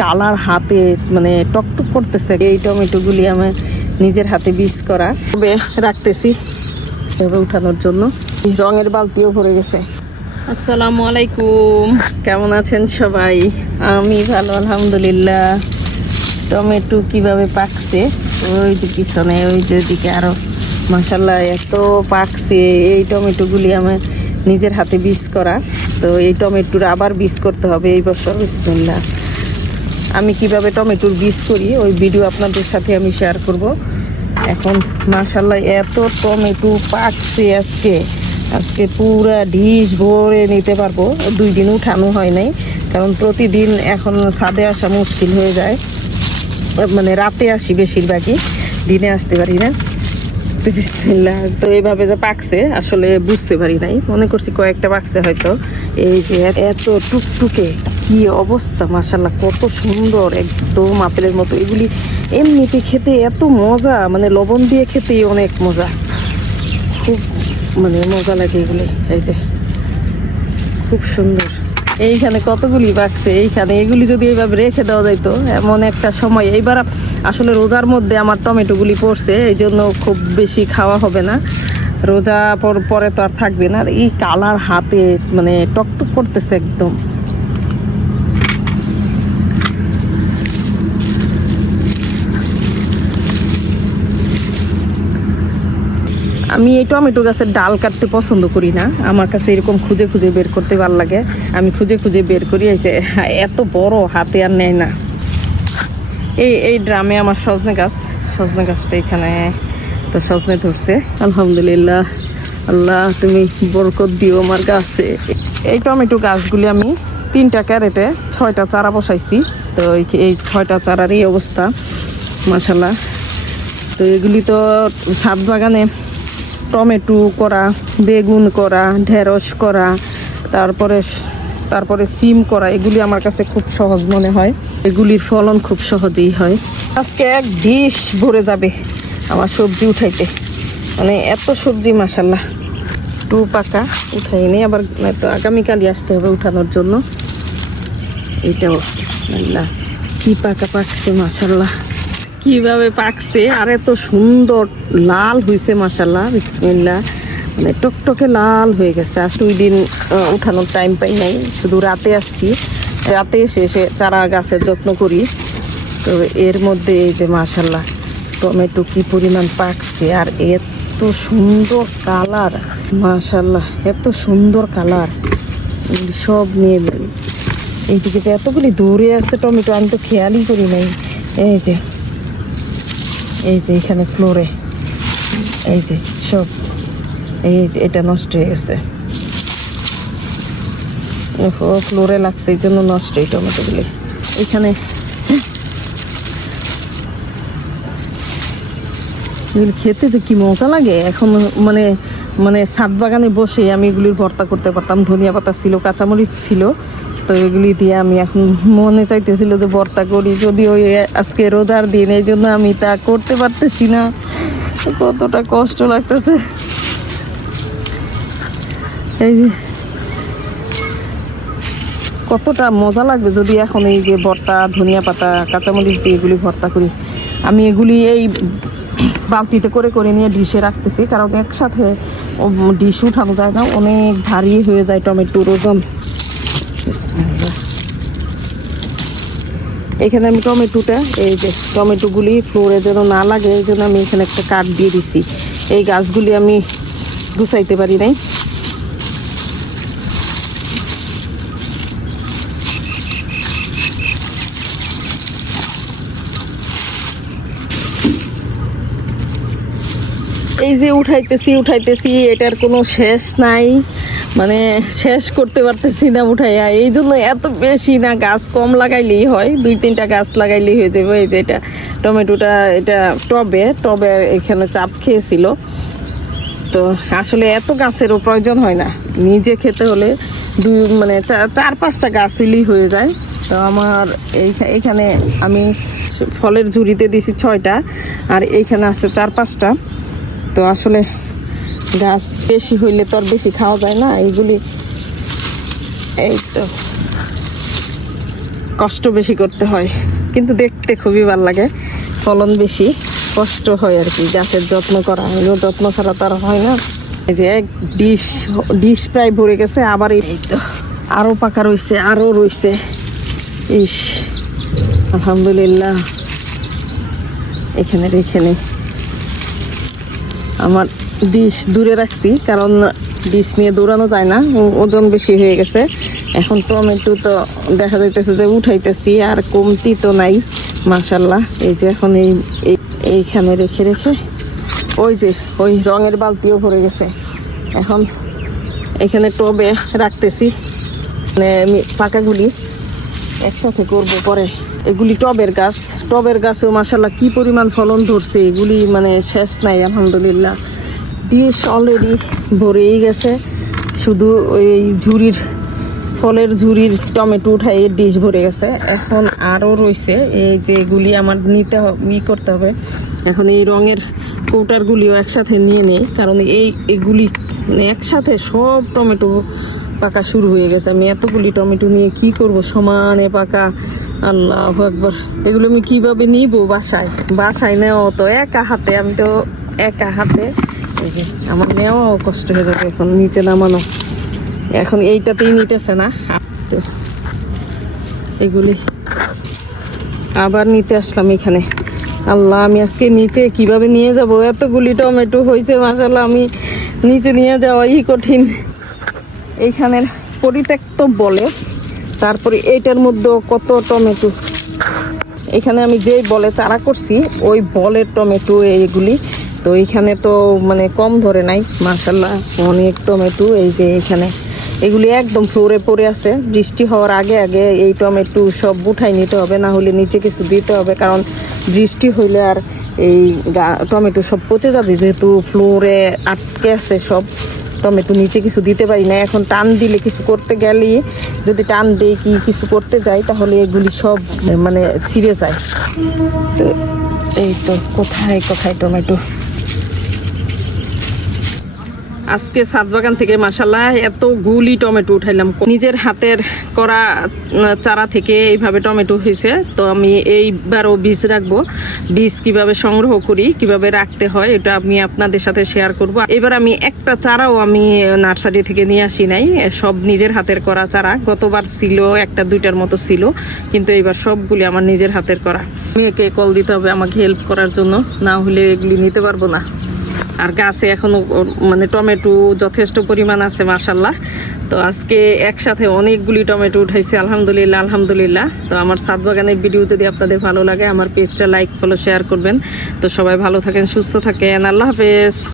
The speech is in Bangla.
কালার হাতে মানে টকটক করতেছে? এই টমেটোগুলি আমি নিজের হাতে বিষ করা রাখতেছি এভাবে উঠানোর জন্য। রঙের বালতিও ভরে গেছে। আসসালামু আলাইকুম। কেমন আছেন সবাই? আমি ভালো আলহামদুলিল্লাহ। টমেটো কীভাবে পাকছে? ওই যে পিছনে ওই যে দিকে আরও মাসাল্লাহ এত পাকছে। এই টমেটোগুলি আমার নিজের হাতে বীজ করা। তো এই টমেটোর আবার বীজ করতে হবে। এই বছর বিসমিল্লাহ। আমি কীভাবে টমেটোর বীজ করি, ওই ভিডিও আপনাদের সাথে আমি শেয়ার করব। এখন মাশাল্লাহ এত টমেটো পাকছে আজকে। আজকে পুরা ঢিস ভরে নিতে পারব। দুই দিন উঠানো হয় নাই, কারণ প্রতিদিন এখন ছাদে আসা মুশকিল হয়ে যায়। মানে রাতে আসি বেশিরভাগই, দিনে আসতে পারি না। তো বিসমিল্লাহ, তো এইভাবে যে পাকছে, আসলে বুঝতে পারি নাই। মনে করছি কয়েকটা পাকছে হয়তো। এই যে এত টুকটুকে। কি অবস্থা মাসাল্লাহ কত সুন্দর, একদম আপেলের মতো। এগুলি এমনিতে খেতে এত মজা মানে লবণ দিয়ে খেতেই অনেক মজা। খুব মানে মজা লাগে এগুলি, এই যে। খুব সুন্দর। এইখানে কতগুলি বাকছে এইখানে এগুলি যদি এইভাবে রেখে দেওয়া যাইতো, এমন একটা সময়। এইবার আসলে রোজার মধ্যে আমার টমেটোগুলি পড়ছে, এই জন্য খুব বেশি খাওয়া হবে না। রোজা পর- পরে তো আর থাকবে না। আর এই কালার হাতে মানে টকটক করতেছে একদম। আমি এই টমেটো গাছের ডাল কাটতে পছন্দ করি না। আমার কাছে এরকম খুঁজে খুঁজে বের করতে ভালো লাগে। আমি খুঁজে খুঁজে বের করি, এই যে এত বড় হাতে আর নেয় না। এই এই ড্রামে আমার সজনে গাছ, সজনে গাছটা এখানে তো সজনে ধরছে। আলহামদুলিল্লাহ, আল্লাহ তুমি বরকত দিও আমার গাছে। এই টমেটো গাছগুলি আমি তিনটা ক্যারেটে ছয়টা চারা বসাইছি। তো এই- ছয়টা চারারই অবস্থা মাসাল্লাহ তো এগুলি তো ছাদ বাগানে টমেটো করা, বেগুন করা, ঢেঁড়স করা, তারপরে তারপরে সিম করা, এগুলি আমার কাছে খুব সহজ মনে হয়। এগুলির ফলন খুব সহজেই হয়। আজকে এক ডিশ ভরে যাবে আমার সবজি উঠাইতে। মানে এত সবজি মাসাল্লাহ টু পাকা, উঠাই উঠাইনি আবার তো আগামীকালই আসতে হবে উঠানোর জন্য। এটাও কি পাকা পাকছে মাসাল্লাহ কীভাবে পাকছে? আর এত সুন্দর লাল হয়েছে মাসাল্লাহ বিসমিল্লাহ। মানে টকটকে লাল হয়ে গেছে। আর দুই দিন উঠানোর টাইম পাই নাই। শুধু রাতে আসছি। রাতে এসে এসে চারা গাছের যত্ন করি। তো এর মধ্যে এই যে মাসাল্লাহ টমেটো কি পরিমাণ পাকছে। আর এত সুন্দর কালার মাশাল্লাহ এত সুন্দর কালার। সব নিয়ে নেই। এইদিকে যে এতগুলি দূরে আছে টমেটো, আমি তো খেয়ালই করি নাই। এই যে এই যে এখানে ফ্লোরে, এই যে সব, এই এটা নষ্ট হয়ে গেছে। ফ্লোরে লাগছে, এই জন্য নষ্ট এই টমেটোগুলি। এখানে খেতে যে কি মজা লাগে। এখন মানে মানে ছাদ বাগানে বসে আমি এগুলির ভর্তা করতে পারতাম। ধনিয়া পাতা ছিল, কাঁচামরিচ ছিল। তো এগুলি দিয়ে আমি এখন মনে চাইতেছিল যে বর্তা করি, যদিও আজকে রোজার দিন, এই জন্য আমি তা করতে পারতেছি না। কতটা কষ্ট লাগতেছে। এই যে কতটা মজা লাগবে যদি এখন এই যে ভর্তা, ধনিয়া পাতা, কাঁচামরিচ দিয়ে এগুলি ভর্তা করি। আমি এগুলি এই বালতিতে করে করে নিয়ে ডিশে রাখতেছি, কারণ একসাথে ডিশ উঠানো যায় না, অনেক ভারী হয়ে যায় টমেটোর ওজন। এখানে আমি টমেটোটা, এই যে টমেটোগুলি ফ্লোরে যেন না লাগে, এই জন্য আমি এখানে একটা কাঠ দিয়ে দিছি। এই গাছগুলি আমি গুছাইতে পারি নাই। এই যে উঠাইতেছি উঠাইতেছি, এটার কোনো শেষ নাই। মানে শেষ করতে পারতেছি না উঠাইয়া। এই জন্য এত বেশি না গাছ কম লাগাইলেই হয়, দুই তিনটা গাছ লাগাইলেই হয়ে যাবে। এই যে এটা টমেটোটা, এটা টবে টবে এখানে চাপ খেয়েছিল। তো আসলে এত গাছেরও প্রয়োজন হয় না। নিজে খেতে হলে দুই মানে চার পাঁচটা গাছ হইলেই হয়ে যায়। তো আমার এইখা- এইখানে আমি ফলের ঝুড়িতে দিছি ছয়টা, আর এইখানে আছে চার পাঁচটা। তো আসলে গাছ বেশি হইলে তো আর বেশি খাওয়া যায় না এইগুলি এই তো। কষ্ট বেশি করতে হয়, কিন্তু দেখতে খুবই ভালো লাগে, ফলন বেশি, কষ্ট হয় আর কি, গাছের যত্ন করা, এগুলো যত্ন ছাড়া তো আর হয় না। এই যে এক ডিশ ডিশ প্রায় ভরে গেছে, আবার এই তো আরও পাকা রয়েছে আরও রয়েছে ইস, আলহামদুলিল্লাহ। এখানে রেখে নেই আমার ডিশ দূরে রাখছি, কারণ ডিশ নিয়ে দৌড়ানো যায় না ওজন বেশি হয়ে গেছে। এখন টমেটো তো দেখা যাইতেছে যে উঠাইতেছি, আর কমতি তো নাই, মাশাল্লাহ। এই যে এখন এই এই- এইখানে রেখে রেখে, ওই যে, ওই রঙের বালতিও ভরে গেছে। এখন এখানে টবে রাখতেছি মানে পাকাগুলি একসাথে করব পরে। এগুলি টবের গাছ, টবের গাছেও মাসাল্লাহ কি পরিমাণ ফলন ধরছে, এগুলি মানে শেষ নাই, আলহামদুলিল্লাহ। ডিশ অলরেডি ভরেই গেছে। শুধু ওই ঝুড়ির, ফলের ঝুড়ির টমেটো উঠাই ডিশ ভরে গেছে। এখন আরও রয়েছে, এই যেগুলি আমার নিতে ই করতে হবে। এখন এই রঙের কৌটারগুলিও একসাথে নিয়ে নেই, কারণ এই, এগুলি মানে একসাথে সব টমেটো পাকা শুরু হয়ে গেছে। আমি এতগুলি টমেটো নিয়ে কি করব? সমানে পাকা। আল্লাহ একবার এগুলো আমি কীভাবে নিব বাসায়? বাসায় নেওয়া তো একা হাতে, আমি তো একা হাতে এই আমার নেওয়াও কষ্ট হয়ে যাবে এখন, নিচে নামানো। এখন এইটাতেই নিতেছে না। তো এগুলি আবার নিতে আসলাম এখানে। আল্লাহ, আমি আজকে নিচে কীভাবে নিয়ে যাব? এতগুলি টমেটো হয়েছে মাসাল্লাহ আমি নিচে নিয়ে যাওয়াই কঠিন। এইখানের পরিত্যক্ত বলে, তারপরে এইটার মধ্যেও কত টমেটো? এখানে আমি যেই বলে চারা করছি, ওই বলের টমেটো, এইগুলি তো এইখানে তো মানে কম ধরে নাই মাসাল্লাহ অনেক টমেটো, এই যে এখানে। এগুলি একদম ফ্লোরে পড়ে আছে। বৃষ্টি হওয়ার আগে আগে এই টমেটো সব উঠাই নিতে হবে, না হলে নিচে কিছু দিতে হবে, কারণ বৃষ্টি হইলে আর এই টমেটো সব পচে যাবে। যেহেতু ফ্লোরে আটকে আছে সব, টমেটো নিচে কিছু দিতে পারি না। এখন টান দিলে কিছু করতে গেলে, যদি টান দিয়ে কি কিছু করতে যাই, তাহলে এগুলি সব মানে ছিঁড়ে যায়। তো এই তো কোথায় কোথায় টমেটো? আজকে সাত বাগান থেকে মাসাল্লাহ এত গুলি টমেটো উঠাইলাম। নিজের হাতের করা চারা থেকে এইভাবে টমেটো হয়েছে। তো আমি এইবারও বীজ রাখব। বীজ কীভাবে সংগ্রহ করি, কীভাবে রাখতে হয়, এটা আমি আপনাদের সাথে শেয়ার করব। এবার আমি একটা চারাও আমি নার্সারি থেকে নিয়ে আসি নাই। সব নিজের হাতের করা চারা। গতবার ছিল, একটা দুইটার মতো ছিল। কিন্তু এবার সবগুলি আমার নিজের হাতের করা। মেয়েকে কল দিতে হবে আমাকে হেল্প করার জন্য। না হলে এগুলি নিতে পারব না। আর গাছে এখনও মানে টমেটো যথেষ্ট পরিমাণ আছে মাসাল্লাহ তো আজকে একসাথে অনেকগুলি টমেটো উঠাইছে, আলহামদুলিল্লাহ আলহামদুলিল্লাহ। তো আমার সাত বাগানের ভিডিও যদি আপনাদের ভালো লাগে, আমার পেজটা লাইক, ফলো, শেয়ার করবেন। তো সবাই ভালো থাকেন, সুস্থ থাকেন। আল্লাহ হাফেজ।